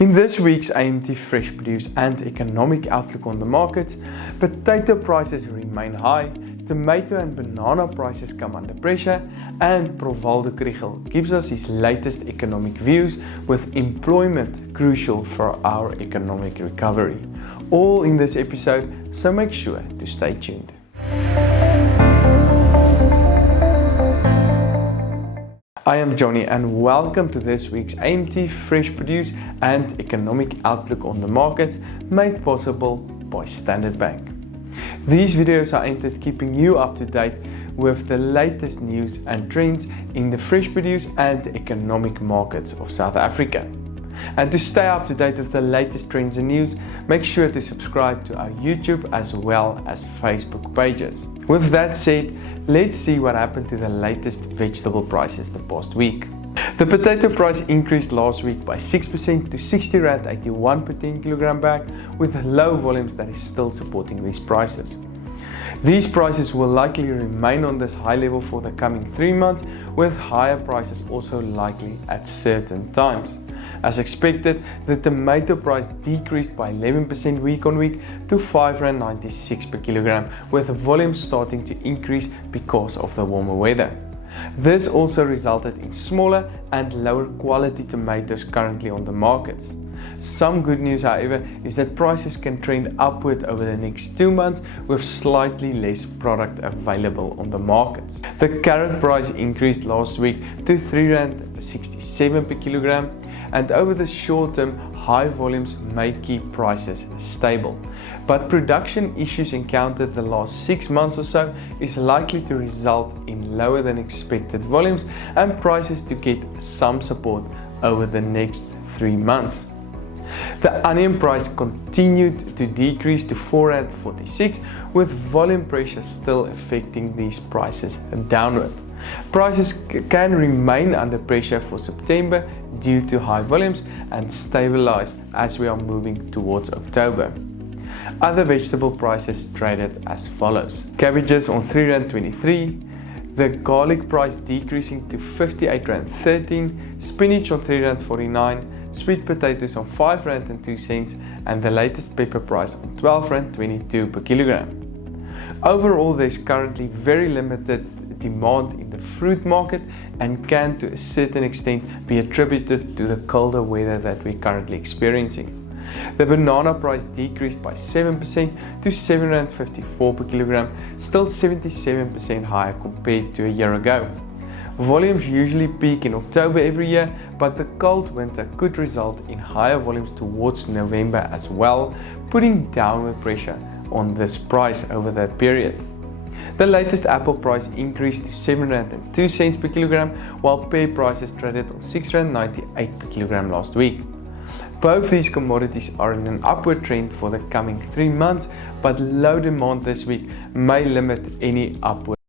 In this week's AMT Fresh Produce and Economic Outlook on the market, potato prices remain high, tomato and banana prices come under pressure, and Prof Waldo Krugell gives us his latest economic views with employment crucial for our economic recovery. All in this episode, so make sure to stay tuned. I am Johnny and welcome to this week's AMT Fresh Produce and Economic Outlook on the market, made possible by Standard Bank. These videos are aimed at keeping you up to date with the latest news and trends in the fresh produce and economic markets of South Africa. And to stay up to date with the latest trends and news, make sure to subscribe to our YouTube as well as Facebook pages. With that said, let's see what happened to the latest vegetable prices the past week. The potato price increased last week by 6% to R60.81 per 10 kilogram bag, with low volumes that is still supporting these prices. These prices will likely remain on this high level for the coming 3 months, with higher prices also likely at certain times. As expected, the tomato price decreased by 11% week on week to R5.96 per kilogram, with volumes starting to increase because of the warmer weather. This also resulted in smaller and lower quality tomatoes currently on the markets. Some good news, however, is that prices can trend upward over the next 2 months with slightly less product available on the markets. The carrot price increased last week to R3.67 per kilogram, and over the short term, high volumes may keep prices stable. But production issues encountered the last 6 months or so is likely to result in lower than expected volumes and prices to get some support over the next 3 months. The onion price continued to decrease to R4.46, with volume pressure still affecting these prices downward. Prices can remain under pressure for September due to high volumes and stabilize as we are moving towards October. Other vegetable prices traded as follows. Cabbages on R3.23, the garlic price decreasing to R58.13, spinach on R3.49, sweet potatoes on R5.02, and the latest pepper price on R12.22 per kilogram. Overall, there's currently very limited demand in the fruit market and can to a certain extent be attributed to the colder weather that we're currently experiencing. The banana price decreased by 7% to R7.54 per kilogram, still 77% higher compared to a year ago. Volumes usually peak in October every year, but the cold winter could result in higher volumes towards November as well, putting downward pressure on this price over that period. The latest apple price increased to R7.02 per kilogram, while pear prices traded on R6.98 per kilogram last week. Both these commodities are in an upward trend for the coming 3 months, but low demand this week may limit any upward